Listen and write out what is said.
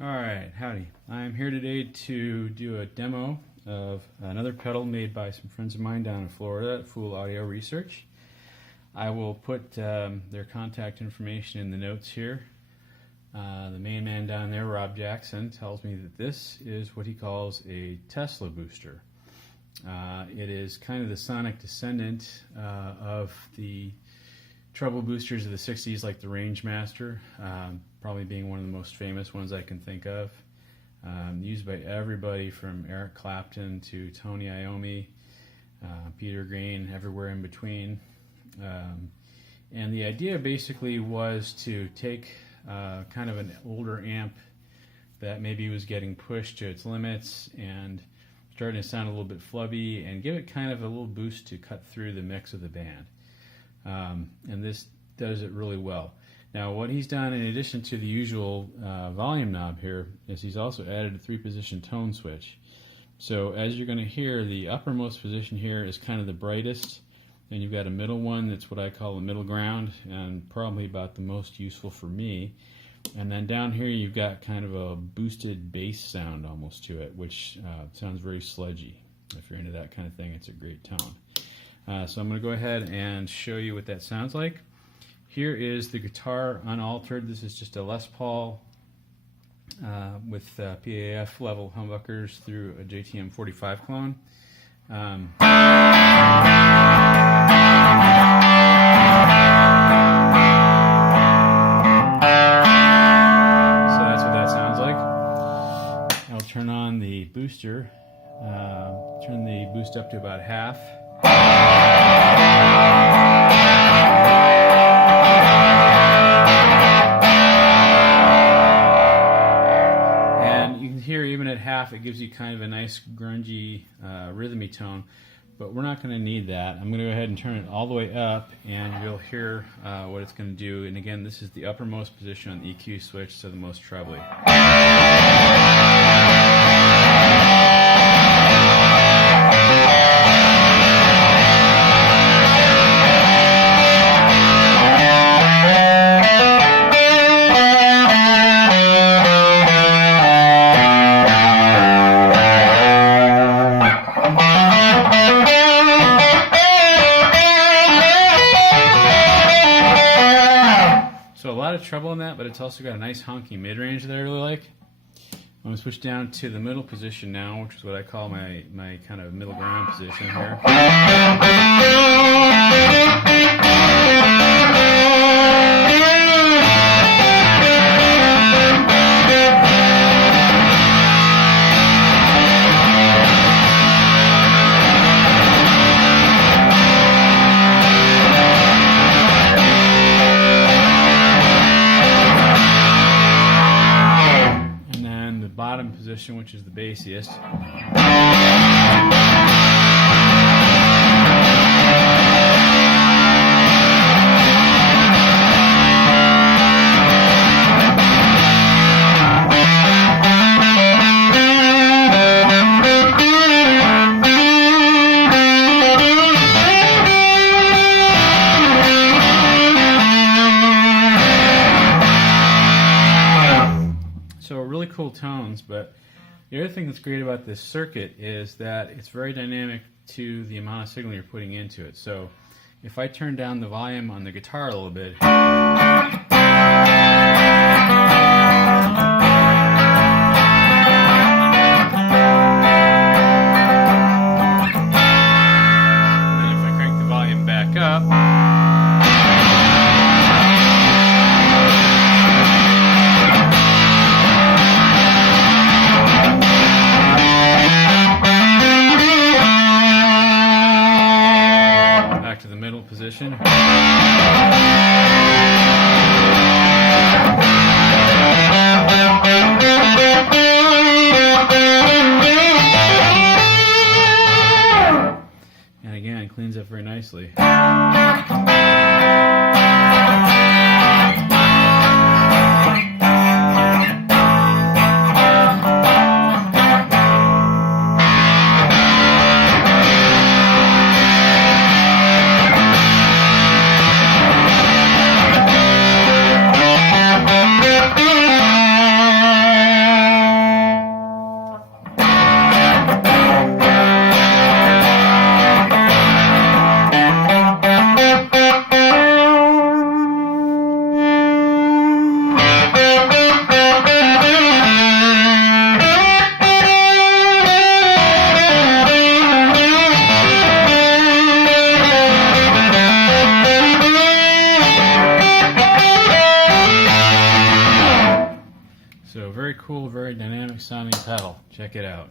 Alright, howdy. I'm here today to do a demo of another pedal made by some friends of mine down in Florida at Fool Audio Research. I will put their contact information in the notes here. The main man down there, Rob Jackson, tells me that this is what he calls a Tesla booster. It is kind of the sonic descendant of the treble boosters of the 60s, like the Rangemaster, probably being one of the most famous ones I can think of. Used by everybody from Eric Clapton to Tony Iommi, Peter Green, everywhere in between. And the idea basically was to take kind of an older amp that maybe was getting pushed to its limits and starting to sound a little bit flubby and give it kind of a little boost to cut through the mix of the band. And this does it really well. Now what he's done in addition to the usual volume knob here is he's also added a 3-position tone switch. So as you're going to hear, the uppermost position here is kind of the brightest, and you've got a middle one that's what I call the middle ground and probably about the most useful for me. And then down here you've got kind of a boosted bass sound almost to it, which sounds very sludgy. If you're into that kind of thing, it's a great tone. So I'm going to go ahead and show you what that sounds like. Here is the guitar unaltered. This is just a Les Paul with PAF level humbuckers through a JTM 45 clone. So that's what that sounds like. I'll turn on the booster, turn the boost up to about half. And you can hear even at half it gives you kind of a nice grungy rhythmy tone, but we're not going to need that. I'm going to go ahead and turn it all the way up and you'll hear what it's going to do. And again, this is the uppermost position on the EQ switch, so the most trebly. So a lot of treble in that, but it's also got a nice honky mid-range that I really like. I'm going to switch down to the middle position now, which is what I call my kind of middle ground position here. Bottom position, which is the bassiest. So really cool tones, but the other thing that's great about this circuit is that it's very dynamic to the amount of signal you're putting into it. So if I turn down the volume on the guitar a little bit, and if I crank the volume back up, to the middle position. And again, cleans up very nicely. very cool, very dynamic sounding pedal. Check it out.